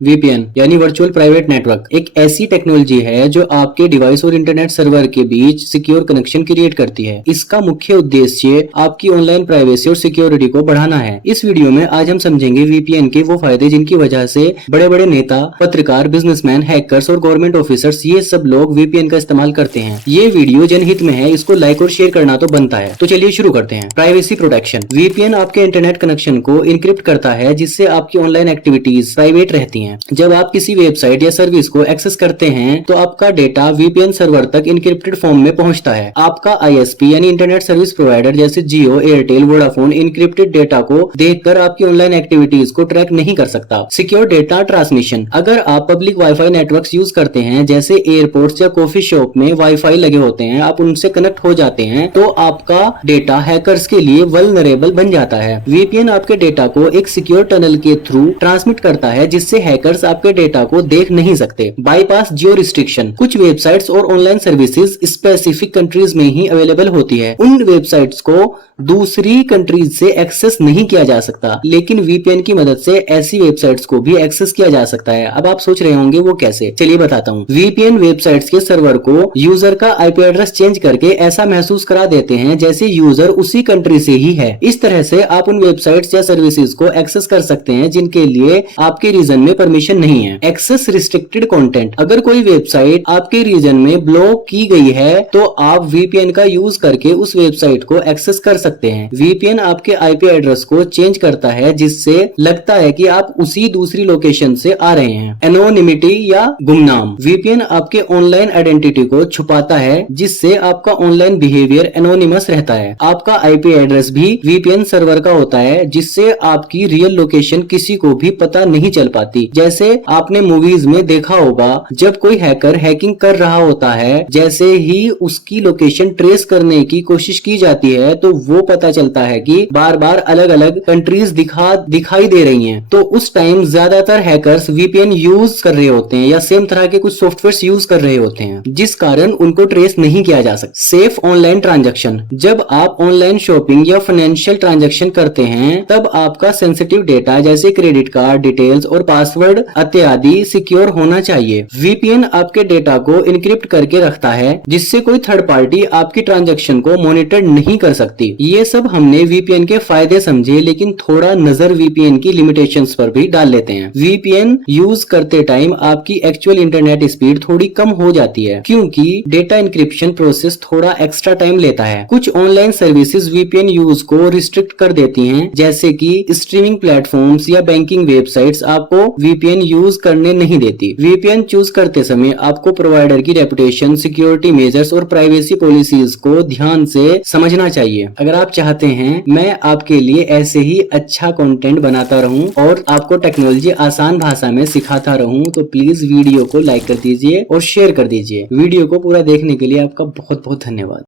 VPN यानी virtual private network एक ऐसी टेक्नोलॉजी है जो आपके डिवाइस और इंटरनेट सर्वर के बीच सिक्योर कनेक्शन क्रिएट करती है। इसका मुख्य उद्देश्य आपकी ऑनलाइन प्राइवेसी और सिक्योरिटी को बढ़ाना है। इस वीडियो में आज हम समझेंगे वीपीएन के वो फायदे जिनकी वजह से बड़े बड़े नेता, पत्रकार, बिजनेसमैन, हैकर्स और गवर्नमेंट ऑफिसर्स ये सब लोग वीपीएन का इस्तेमाल करते हैं। ये वीडियो जनहित में है, इसको लाइक और शेयर करना तो बनता है। तो चलिए शुरू करते हैं। Privacy protection. वीपीएन आपके इंटरनेट कनेक्शन को इनक्रिप्ट करता है जिससे आपकी ऑनलाइन एक्टिविटीज प्राइवेट रहती हैं। जब आप किसी वेबसाइट या सर्विस को एक्सेस करते हैं तो आपका डेटा वीपीएन सर्वर तक इनक्रिप्टेड फॉर्म में पहुंचता है। आपका आईएसपी यानी इंटरनेट सर्विस प्रोवाइडर जैसे जियो, एयरटेल, वोडाफोन इनक्रिप्टेड डेटा को देखकर आपकी ऑनलाइन एक्टिविटीज को ट्रैक नहीं कर सकता। Secure data transmission. अगर आप पब्लिक वाईफाई नेटवर्क्स यूज करते हैं जैसे एयरपोर्ट्स या कॉफी शॉप में वाईफाई लगे होते हैं, आप उनसे कनेक्ट हो जाते हैं तो आपका डेटा हैकर्स के लिए वल्नरेबल बन जाता है। वीपीएन आपके डेटा को एक सिक्योर टनल के थ्रू ट्रांसमिट करता है जिससे हैकर्स आपके डेटा को देख नहीं सकते। बाईपास जियो रिस्ट्रिक्शन। कुछ वेबसाइट्स और ऑनलाइन सर्विसेज स्पेसिफिक कंट्रीज में ही अवेलेबल होती है। उन वेबसाइट्स को दूसरी कंट्रीज से एक्सेस नहीं किया जा सकता, लेकिन वीपीएन की मदद से ऐसी वेबसाइट्स को भी एक्सेस किया जा सकता है। अब आप सोच रहे होंगे वो कैसे, चलिए बताता हूँ। वीपीएन वेबसाइट्स के सर्वर को यूजर का आईपी एड्रेस चेंज करके ऐसा महसूस करा देते हैं जैसे यूजर उसी कंट्री से ही है। इस तरह से आप उन वेबसाइट्स या सर्विसेज को एक्सेस कर सकते हैं जिनके लिए आपके रीजन में परमिशन नहीं है। Access restricted content. अगर कोई वेबसाइट आपके रीजन में ब्लॉक की गई है तो आप वीपीएन का यूज करके उस वेबसाइट को एक्सेस कर सकते हैं। वीपीएन आपके आईपी एड्रेस को चेंज करता है जिससे लगता है कि आप उसी दूसरी लोकेशन से आ रहे हैं। एनोनिमिटी या गुमनाम। वीपीएन आपके ऑनलाइन आइडेंटिटी को छुपाता है जिससे आपका ऑनलाइन बिहेवियर एनोनिमस रहता है। आपका आईपी एड्रेस भी वीपीएन सर्वर का होता है जिससे आपकी रियल लोकेशन किसी को भी पता नहीं चल पाती। जैसे आपने मूवीज में देखा होगा, जब कोई हैकर हैकिंग कर रहा होता है, जैसे ही उसकी लोकेशन ट्रेस करने की कोशिश की जाती है तो वो पता चलता है कि बार बार अलग अलग कंट्रीज दिखाई दे रही हैं। तो उस टाइम ज्यादातर हैकर्स वीपीएन यूज कर रहे होते हैं या सेम तरह के कुछ सॉफ्टवेयर यूज कर रहे होते हैं जिस कारण उनको ट्रेस नहीं किया जा सकता। Safe online transaction. जब आप ऑनलाइन शॉपिंग या फाइनेंशियल ट्रांजैक्शन करते हैं तब आपका सेंसिटिव डेटा जैसे क्रेडिट कार्ड डिटेल्स और पासवर्ड इत्यादि सिक्योर होना चाहिए। वीपीएन आपके डेटा को इनक्रिप्ट करके रखता है जिससे कोई थर्ड पार्टी आपकी ट्रांजैक्शन को मॉनिटर नहीं कर सकती। ये सब हमने वीपीएन के फायदे समझे, लेकिन थोड़ा नजर वीपीएन की लिमिटेशंस पर भी डाल लेते हैं। वीपीएन यूज करते टाइम आपकी एक्चुअल इंटरनेट स्पीड थोड़ी कम हो जाती है क्योंकि डेटा इंक्रिप्शन प्रोसेस थोड़ा एक्स्ट्रा टाइम लेता है। कुछ ऑनलाइन सर्विसेज वीपीएन यूज को रिस्ट्रिक्ट कर देती हैं जैसे कि स्ट्रीमिंग प्लेटफॉर्म्स या बैंकिंग वेबसाइट्स आपको वीपीएन यूज करने नहीं देती। वीपीएन चूज करते समय आपको प्रोवाइडर की रेपुटेशन, सिक्योरिटी मेजर्स और प्राइवेसी पॉलिसीज को ध्यान से समझना चाहिए। अगर आप चाहते हैं मैं आपके लिए ऐसे ही अच्छा कंटेंट बनाता रहूं और आपको टेक्नोलॉजी आसान भाषा में सिखाता रहूं तो प्लीज वीडियो को लाइक कर दीजिए और शेयर कर दीजिए। वीडियो को पूरा देखने के लिए आपका बहुत बहुत धन्यवाद।